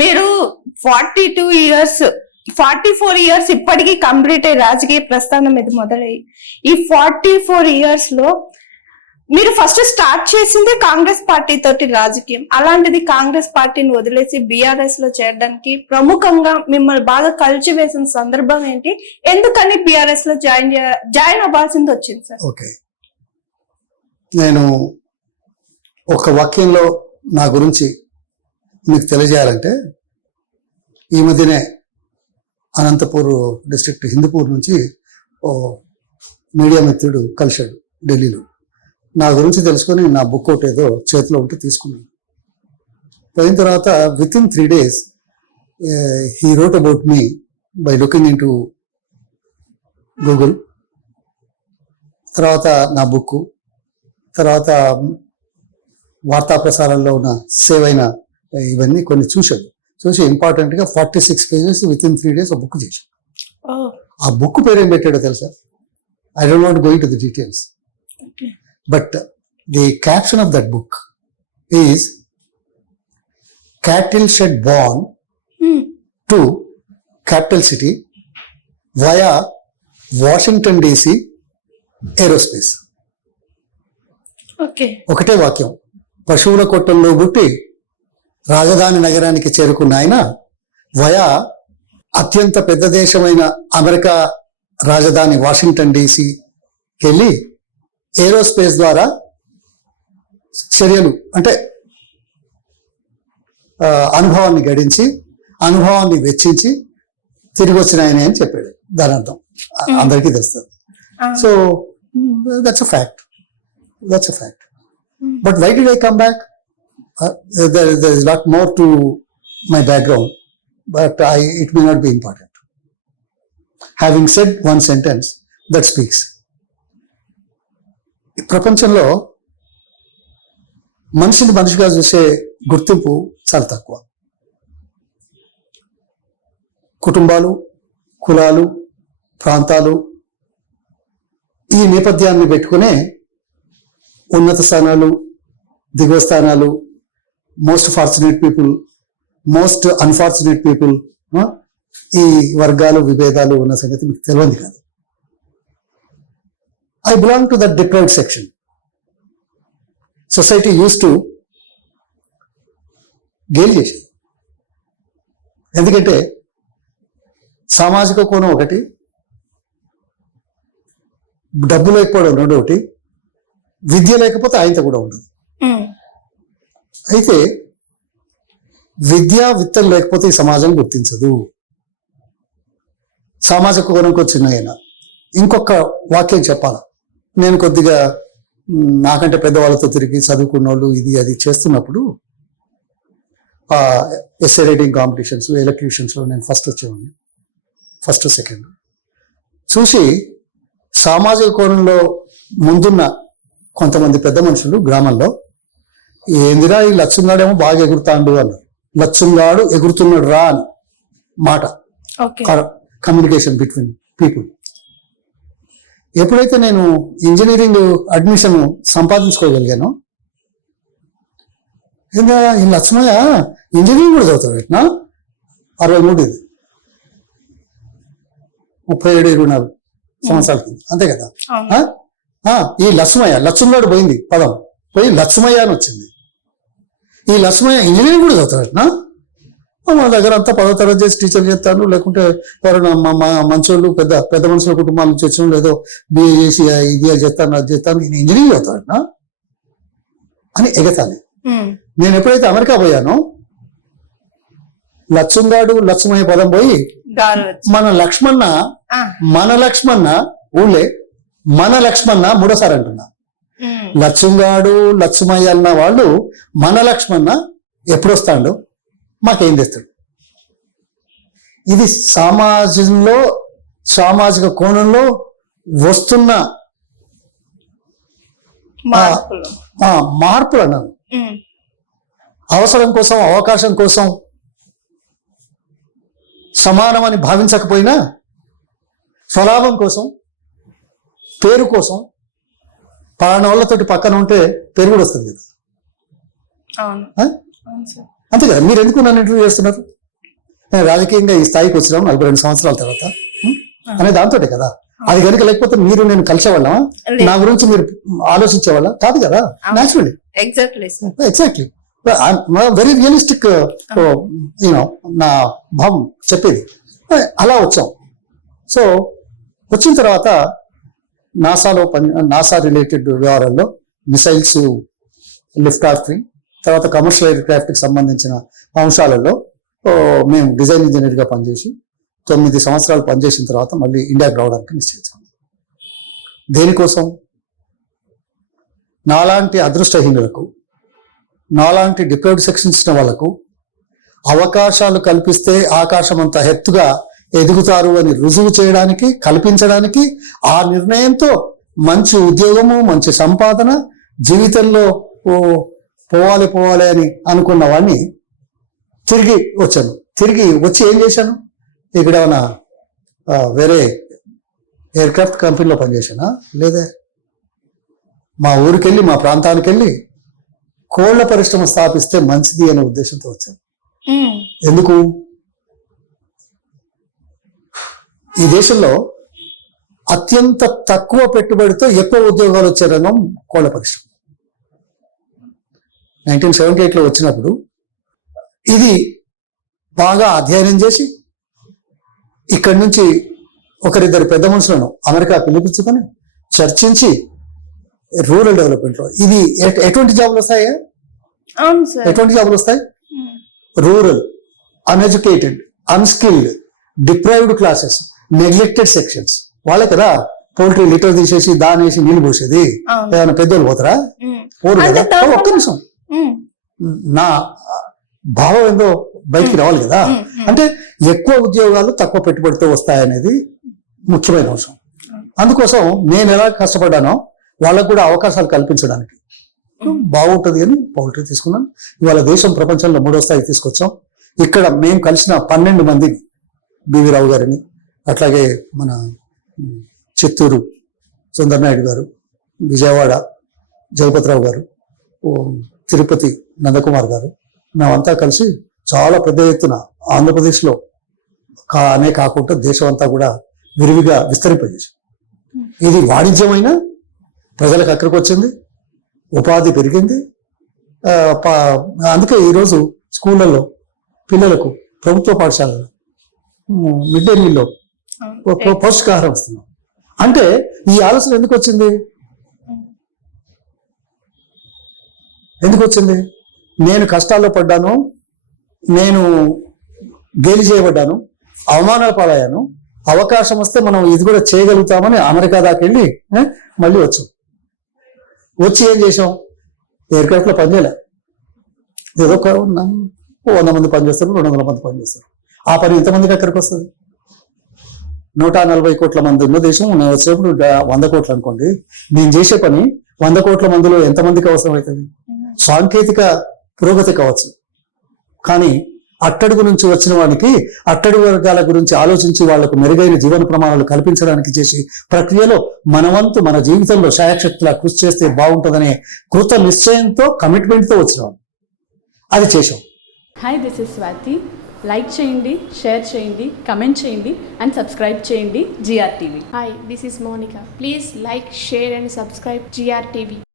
మీరు 44 ఇయర్స్ ఇప్పటికీ కంప్లీట్ అయ్యి రాజకీయ ప్రస్థానం ఇది మొదలయ్యి ఈ 44 ఇయర్స్ లో మీరు ఫస్ట్ స్టార్ట్ చేసింది కాంగ్రెస్ పార్టీ తోటి రాజకీయం. అలాంటిది కాంగ్రెస్ పార్టీని వదిలేసి బీఆర్ఎస్ లో చేరడానికి ప్రముఖంగా మిమ్మల్ని బాగా కలిచివేసిన సందర్భం ఏంటి? ఎందుకని బీఆర్ఎస్ లో జాయిన్ అవ్వాల్సింది వచ్చింది సార్? ఓకే, నేను ఒక వాక్యంలో నా గురించి మీకు తెలియజేయాలంటే, ఈ మధ్యనే అనంతపూర్ డిస్ట్రిక్ట్ హిందూపూర్ నుంచి ఓ మీడియా మిత్రుడు కలిశాడు ఢిల్లీలో. నా గురించి తెలుసుకొని నా బుక్ ఒకటి ఏదో చేతిలో ఉంటే తీసుకున్నాను. పోయిన తర్వాత with in 3 days he wrote about me by looking in to Google. తర్వాత నా బుక్, తర్వాత వార్తా ప్రసారాల్లో ఉన్న సేవ్ అయిన ఇవన్నీ కొన్ని చూసి ఇంపార్టెంట్గా 46 pages విత్ ఇన్ 3 days ఒక బుక్ చేశాను. ఆ బుక్ పేరు ఏం పెట్టాడో తెలుసా? I don't want going to the details, but the caption of that book is Cattle Shed Born to Capital City via Washington DC Aerospace. Okay, ఒకటే వాక్యం. పశువుల కొట్టంలో పుట్టి రాజధాని నగరానికి చేరుకున్న ఆయన వయా అత్యంత పెద్ద దేశమైన అమెరికా రాజధాని వాషింగ్టన్ డీసీకి వెళ్ళి ఏరోస్పేస్ ద్వారా చర్యలు అంటే అనుభవాన్ని గడించి అనుభవాన్ని వెచ్చించి తిరిగి వచ్చిన ఆయన అని చెప్పాడు. దాని అర్థం అందరికీ తెలుస్తుంది. So that's a fact. But why did I come back? there is a lot more to my background, but it may not be important. Having said one sentence that speaks. ప్రపంచంలో మనిషిని మనిషిగా చూసే గుర్తింపు చాలా తక్కువ. కుటుంబాలు, కులాలు, ప్రాంతాలు ఈ నేపథ్యాన్ని పెట్టుకునే ఉన్నత స్థానాలు, దిగువ స్థానాలు, most fortunate people, most unfortunate people, ఈ వర్గాలు విభేదాలు ఉన్న సంగతి మీకు తెలియదు కాదు. I belong to that deprived section. Society used to Gayle చేసేది. ఎందుకంటే సామాజిక కోణం ఒకటి, డబ్బు లేకపోవడం రెండొకటి, విద్య లేకపోతే ఆయనతో కూడా ఉండదు. అయితే విద్యా విత్తం లేకపోతే ఈ సమాజం గుర్తించదు. సామాజిక కోణంకి వచ్చిన ఆయన ఇంకొక వాక్యం చెప్పాలి. నేను కొద్దిగా నాకంటే పెద్దవాళ్ళతో తిరిగి చదువుకున్న వాళ్ళు ఇది అది చేస్తున్నప్పుడు ఎస్ఏ రైటింగ్ కాంపిటీషన్స్, ఎలక్యూషన్స్లో నేను ఫస్ట్ వచ్చేవాడిని, ఫస్ట్ సెకండ్. చూసి సామాజిక కోణంలో ముందున్న కొంతమంది పెద్ద మనుషులు గ్రామంలో, ఏందిరా ఈ లచ్చుంగాడేమో బాగా ఎగురుతాండు అన్నారు. లచ్చుంగాడు ఎగురుతున్నాడు రా అని మాట, కమ్యూనికేషన్ బిట్వీన్ పీపుల్. ఎప్పుడైతే నేను ఇంజనీరింగ్ అడ్మిషన్ సంపాదించుకోగలిగానో, ఇంకా ఈ లక్ష్మయ్య ఇంజనీరింగ్ కూడా చదువుతాడు ఎట్నా, 63 ఇది 37-24 సంవత్సరాల కింద, అంతే కదా. ఈ లక్ష్మయ్య పోయింది పదం పోయి లక్ష్మయ్య అని వచ్చింది. ఈ లక్ష్మయ్య ఇంజనీరింగ్ కూడా చదువుతాడు ఎట్నా, మా దగ్గర అంతా 10వ తరగతి చేసి టీచర్ చేస్తాను, లేకుంటే ఎవరైనా మా మంచోళ్ళు పెద్ద మనుషుల కుటుంబాల నుంచి వచ్చిన లేదో బిఏ చేసి ఇది చేస్తాను అది చేస్తాను, నేను ఇంజనీరింగ్ చదువుతాడనా అని ఎగతాలి. నేను ఎప్పుడైతే అమెరికా పోయానో లక్ష్మంగాడు లక్ష్మయ్య పదం పోయి మన లక్ష్మణ ఊళ్ళే మన లక్ష్మణ మూడోసారి అంటున్నా. లక్ష్మంగాడు లక్ష్మయ్య అన్న వాళ్ళు మన లక్ష్మణ ఎప్పుడు వస్తాడు, మాకేం తెస్తాడు. ఇది సమాజంలో సామాజిక కోణంలో వస్తున్న మార్పులు అన్నాను. అవసరం కోసం, అవకాశం కోసం, సమానమని భావించకపోయినా స్వలాభం కోసం, పేరు కోసం పలానా వాళ్ళతోటి పక్కన ఉంటే పేరు కూడా వస్తుంది కదా. అంతే కదా, మీరు ఎందుకు నన్ను ఇంటర్వ్యూ చేస్తున్నారు? నేను రాజకీయంగా ఈ స్థాయికి వచ్చినాం 42 సంవత్సరాల తర్వాత అనే దాంతోటే కదా. అది కనుక లేకపోతే మీరు నేను కలిసేవాళ్ళం, నా గురించి మీరు ఆలోచించేవాళ్ళ కాదు కదా. Naturally, exactly, very realistic you know నా భావం చెప్పేది. అలా వచ్చాం. సో వచ్చిన తర్వాత నాసా రిలేటెడ్ వ్యవహారాల్లో మిసైల్స్, లిఫ్ట్ ఆఫ్, తర్వాత కమర్షియల్ ఎయిర్ క్రాఫ్ట్ కి సంబంధించిన అంశాలలో మేము డిజైన్ ఇంజనీర్ గా పనిచేసి 9 సంవత్సరాలు పనిచేసిన తర్వాత మళ్ళీ ఇండియాకి రావడానికి నిశ్చయించాం. దేనికోసం? నాలాంటి అదృష్టహీనులకు, నాలాంటి డిప్రైవ్డ్ సెక్షన్స్ వాళ్ళకు అవకాశాలు కల్పిస్తే ఆకాశం అంత ఎత్తుగా ఎదుగుతారు అని రుజువు చేయడానికి, కల్పించడానికి, ఆ నిర్ణయంతో మంచి ఉద్యోగము, మంచి సంపాదన, జీవితంలో పోవాలి అని అనుకున్న వాడిని తిరిగి వచ్చాను. తిరిగి వచ్చి ఏం చేశాను? ఇక్కడ ఏమైనా వేరే ఎయిర్క్రాఫ్ట్ కంపెనీలో పనిచేశానా? లేదే. మా ఊరికెళ్ళి, మా ప్రాంతానికి వెళ్ళి కోళ్ల పరిశ్రమ స్థాపిస్తే మంచిది అనే ఉద్దేశంతో వచ్చాను. ఎందుకు? ఈ దేశంలో అత్యంత తక్కువ పెట్టుబడితో ఎక్కువ ఉద్యోగాలు వచ్చే రంగం కోళ్ల పరిశ్రమ. 1978లో వచ్చినప్పుడు ఇది బాగా అధ్యయనం చేసి ఇక్కడి నుంచి ఒకరిద్దరు పెద్ద మనుషులను అమెరికా పిలిపించుకొని చర్చించి రూరల్ డెవలప్మెంట్ లో ఇది ఎటువంటి జాబులు వస్తాయా? ఎటువంటి జాబులు వస్తాయి? Rural, uneducated, unskilled, deprived classes, neglected sections వాళ్ళే కదా పోల్ట్రీ లీటర్ తీసేసి దాని వేసి నీళ్లు పోసేది. ఏమైనా పెద్దోళ్ళు పోతారా? పోరు కదా. ఒక్క నిమిషం, నా భావం ఏందో బయటికి రావాలి కదా. అంటే ఎక్కువ ఉద్యోగాలు తక్కువ పెట్టుబడితో వస్తాయనేది ముఖ్యమైన అంశం. అందుకోసం నేను ఎలా కష్టపడ్డానో వాళ్ళకు కూడా అవకాశాలు కల్పించడానికి బాగుంటది అని పౌల్ట్రీ తీసుకున్నాను. ఇవాళ దేశం ప్రపంచంలో 3వ స్థాయికి తీసుకొచ్చాం. ఇక్కడ మేము కలిసిన 12 మందిని, బివి రావు గారిని, అట్లాగే మన చిత్తూరు సుందరనాయుడు గారు, విజయవాడ జగపతిరావు గారు, తిరుపతి నందకుమార్ గారు, మేమంతా కలిసి చాలా పెద్ద ఎత్తున ఆంధ్రప్రదేశ్లో అనే కాకుండా దేశం అంతా కూడా విరివిగా విస్తరింపజేసి ఇది వాణిజ్యమైన ప్రజలకు అక్కడికి వచ్చింది, ఉపాధి పెరిగింది. అందుకే ఈరోజు స్కూళ్ళల్లో పిల్లలకు ప్రభుత్వ పాఠశాలలో మిడ్ డే మీల్లో పౌష్టికాహారం వస్తున్నాం. అంటే ఈ ఆలోచన ఎందుకు వచ్చింది? నేను కష్టాల్లో పడ్డాను, నేను గేలి చేయబడ్డాను, అవమానాలు పాలయ్యాను. అవకాశం వస్తే మనం ఇది కూడా చేయగలుగుతామని అమెరికా దాకా వెళ్ళి మళ్ళీ వచ్చి ఏం చేసాం? ఎయిర్క్రాఫ్ట్ లో పనిచేయలే. ఏదో 100 మంది పనిచేస్తారు, 200 మంది పనిచేస్తారు. ఆ పని ఎంతమందికి ఎక్కడికి వస్తుంది? 140 కోట్ల మంది ఉన్న దేశం. నేను వచ్చేప్పుడు 100 కోట్లు అనుకోండి. నేను చేసే పని 100 కోట్ల మందిలో ఎంతమందికి అవసరం అవుతుంది? సాంకేతిక పురోగతి కావచ్చు, కానీ అట్టడుగు నుంచి వచ్చిన వాడికి అట్టడుగు వర్గాల గురించి ఆలోచించి వాళ్లకు మెరుగైన జీవన ప్రమాణాలు కల్పించడానికి చేసే ప్రక్రియలో మనవంతు మన జీవితంలో శాయశక్తిలా కృషి చేస్తే బాగుంటుందనే కృత నిశ్చయంతో, కమిట్మెంట్తో వచ్చినాం. అది చేసాం. Hi, this is Swathi. Like చేయండి, షేర్ చేయండి, కమెంట్ చేయండి అండ్ సబ్స్క్రైబ్ చేయండి GR TV. Hi, this is Monica. Please like, share and subscribe GR TV.